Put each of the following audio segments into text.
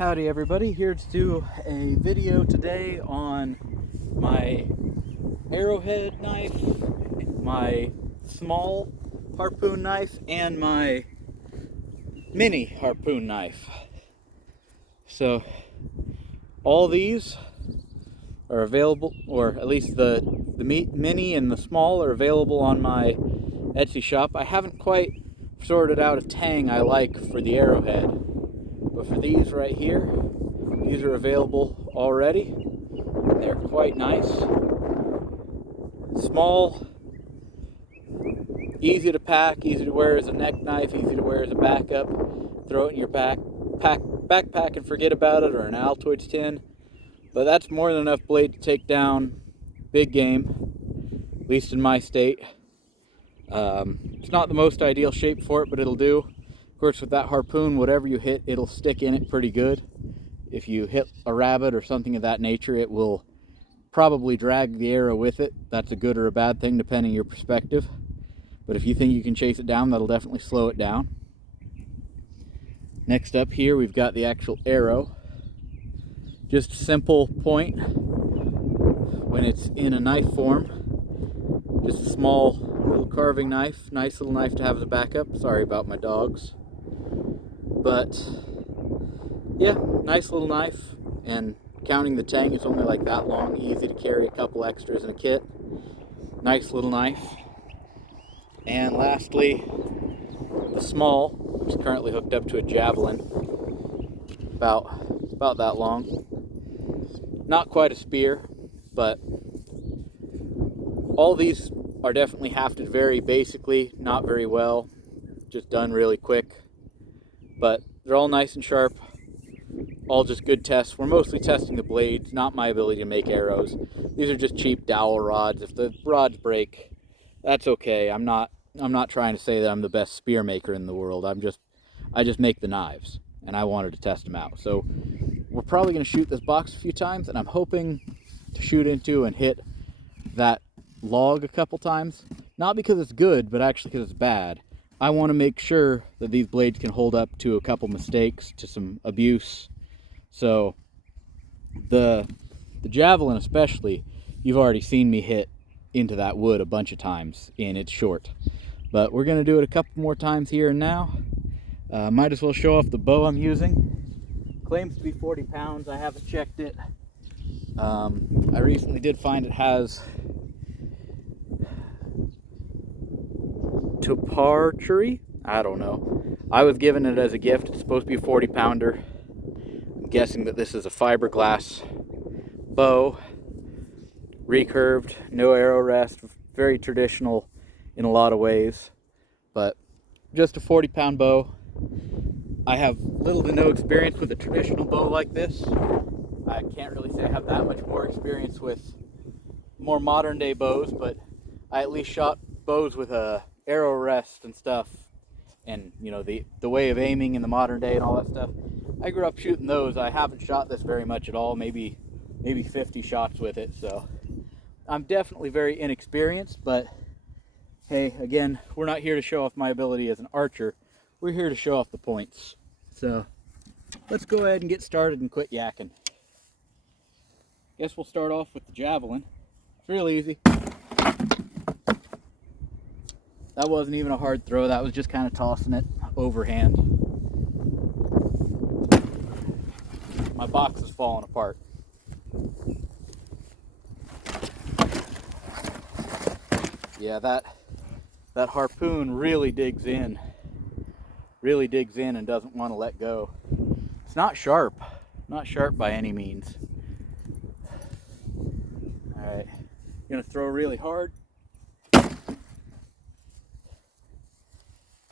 Howdy everybody, here to do a video today on my arrowhead knife, my small harpoon knife, and my mini harpoon knife. So all these are available, or at least the mini and the small are available on my Etsy shop. I haven't quite sorted out a tang I like for the arrowhead, but for these right here, these are available already. They're quite nice. Small, easy to pack, easy to wear as a neck knife, easy to wear as a backup. Throw it in your backpack and forget about it, or an Altoids tin. But that's more than enough blade to take down big game, at least in my state. It's not the most ideal shape for it, but it'll do. Of course, with that harpoon, whatever you hit, it'll stick in it pretty good. If you hit a rabbit or something of that nature, it will probably drag the arrow with it. That's a good or a bad thing, depending on your perspective. But if you think you can chase it down, that'll definitely slow it down. Next up here, we've got the actual arrow. Just a simple point when it's in a knife form. Just a small little carving knife. Nice little knife to have as a backup. Sorry about my dogs. But yeah, nice little knife, and counting the tang, it's only like that long. Easy to carry a couple extras in a kit. Nice little knife. And lastly, the small, which is currently hooked up to a javelin, about that long. Not quite a spear, but all these are definitely hafted very basically, not very well, just done really quick. But they're all nice and sharp. All just good tests. We're mostly testing the blades, not my ability to make arrows. These are just cheap dowel rods. If the rods break, that's okay. I'm not trying to say that I'm the best spear maker in the world. I just make the knives, and I wanted to test them out. So we're probably going to shoot this box a few times, and I'm hoping to shoot into and hit that log a couple times. Not because it's good, but actually because it's bad. I want to make sure that these blades can hold up to a couple mistakes, to some abuse. So the javelin especially, you've already seen me hit into that wood a bunch of times, and it's short. But we're going to do it a couple more times here and now. Might as well show off the bow I'm using. Claims to be 40 pounds. I haven't checked it. I recently did find it has toparchery. I don't know. I was given it as a gift. It's supposed to be a 40 pounder. I'm guessing that this is a fiberglass bow, recurved, no arrow rest, very traditional in a lot of ways, but just a 40-pound bow. I have little to no experience with a traditional bow like this. I can't really say I have that much more experience with more modern day bows, but I at least shot bows with a arrow rest and stuff, and you know, the way of aiming in the modern day and all that stuff. I grew up shooting those. I haven't shot this very much at all, maybe 50 shots with it, so I'm definitely very inexperienced. But hey, again, we're not here to show off my ability as an archer. We're here to show off the points. So let's go ahead and get started and quit yakking. Guess we'll start off with the javelin. It's real easy. That wasn't even a hard throw. That was just kind of tossing it overhand. My box is falling apart. Yeah, that harpoon really digs in and doesn't want to let go. It's not sharp by any means. All right, gonna throw really hard.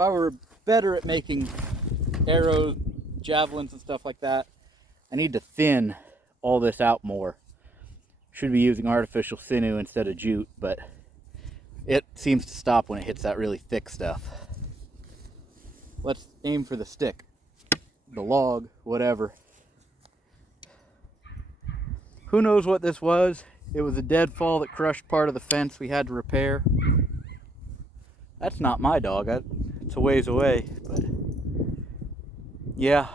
If I were better at making arrows, javelins, and stuff like that, I need to thin all this out more. Should be using artificial sinew instead of jute, but it seems to stop when it hits that really thick stuff. Let's aim for the stick, the log, whatever. Who knows what this was? It was a deadfall that crushed part of the fence we had to repair. That's not my dog. It's a ways away, but yeah.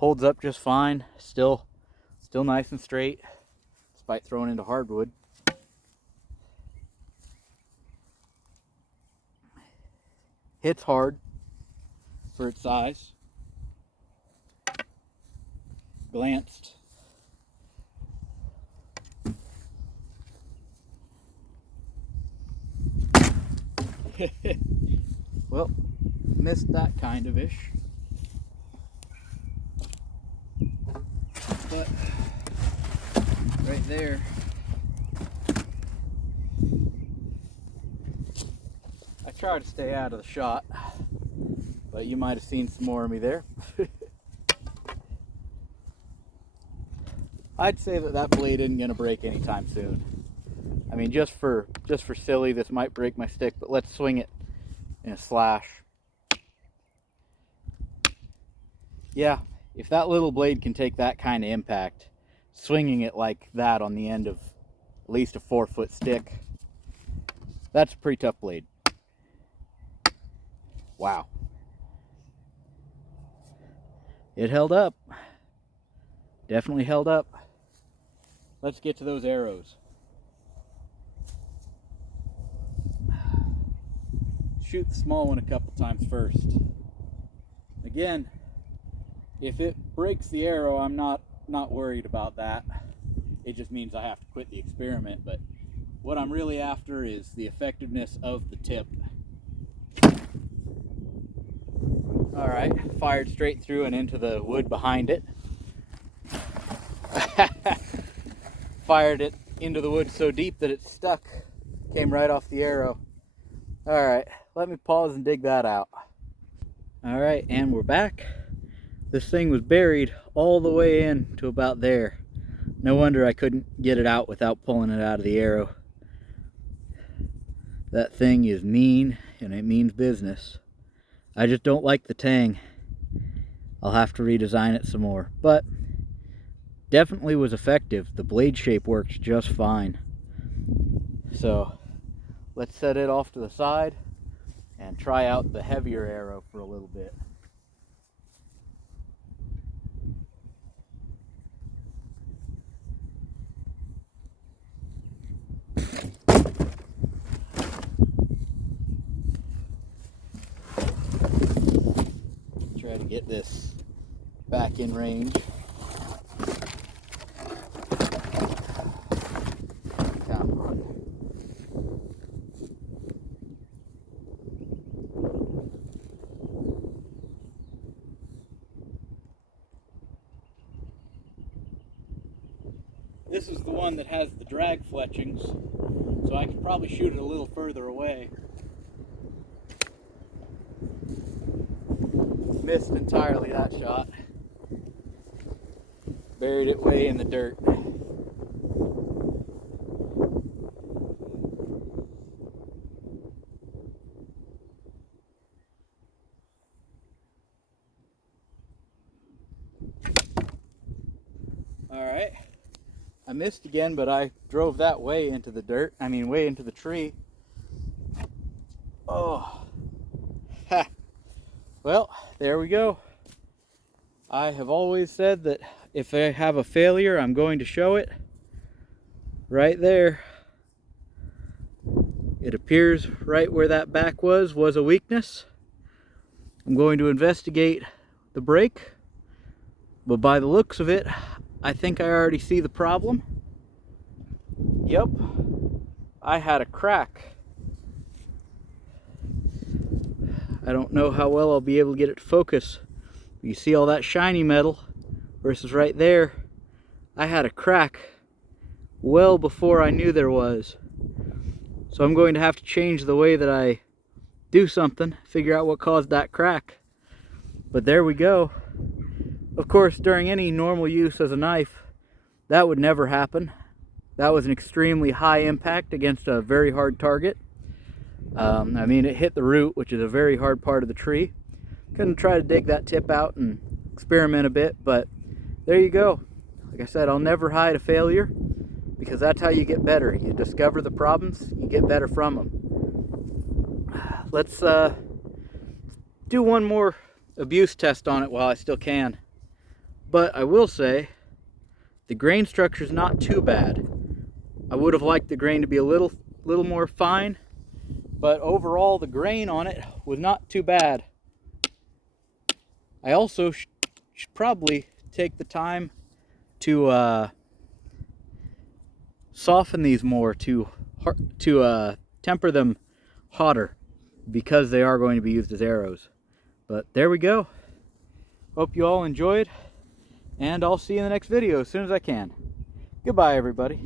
holds up just fine. Still nice and straight, despite throwing into hardwood. Hits hard for its size. Glanced. Well, missed that kind of ish. But right there, I try to stay out of the shot, but you might have seen some more of me there. I'd say that blade isn't going to break anytime soon. I mean, just for silly, this might break my stick, but let's swing it in a slash. Yeah, if that little blade can take that kind of impact, swinging it like that on the end of at least a 4-foot stick, that's a pretty tough blade. Wow. It held up. Definitely held up. Let's get to those arrows. Shoot the small one a couple times first. Again, if it breaks the arrow, I'm not worried about that. It just means I have to quit the experiment, but what I'm really after is the effectiveness of the tip. Alright, fired straight through and into the wood behind it. Fired it into the wood so deep that it stuck. Came right off the arrow. Alright, let me pause and dig that out. Alright, and we're back. This thing was buried all the way in to about there. No wonder I couldn't get it out without pulling it out of the arrow. That thing is mean, and it means business. I just don't like the tang. I'll have to redesign it some more, but definitely was effective. The blade shape worked just fine. So let's set it off to the side and try out the heavier arrow for a little bit. Try to get this back in range. Come on. This is the one that has the drag fletchings, so I could probably shoot it a little further away. Missed entirely that shot. Buried it way in the dirt. Alright, I missed again, but I drove that way into the dirt. I mean, way into the tree. Oh, ha. Well, there we go. I have always said that if I have a failure, I'm going to show it. Right there. It appears right where that back was a weakness. I'm going to investigate the break, but by the looks of it, I think I already see the problem. Yep, I had a crack. I don't know how well I'll be able to get it to focus. You see all that shiny metal versus right there, I had a crack well before I knew there was. So I'm going to have to change the way that I do something, figure out what caused that crack. But there we go. Of course, during any normal use as a knife, that would never happen. That was an extremely high impact against a very hard target. I mean, it hit the root, which is a very hard part of the tree. Couldn't try to dig that tip out and experiment a bit, but there you go. Like I said, I'll never hide a failure, because that's how you get better. You discover the problems, you get better from them. Let's do one more abuse test on it while I still can. But I will say, the grain structure is not too bad. I would have liked the grain to be a little more fine, but overall the grain on it was not too bad. I also should probably take the time to soften these more, to temper them hotter, because they are going to be used as arrows. But there we go. Hope you all enjoyed, and I'll see you in the next video as soon as I can. Goodbye, everybody.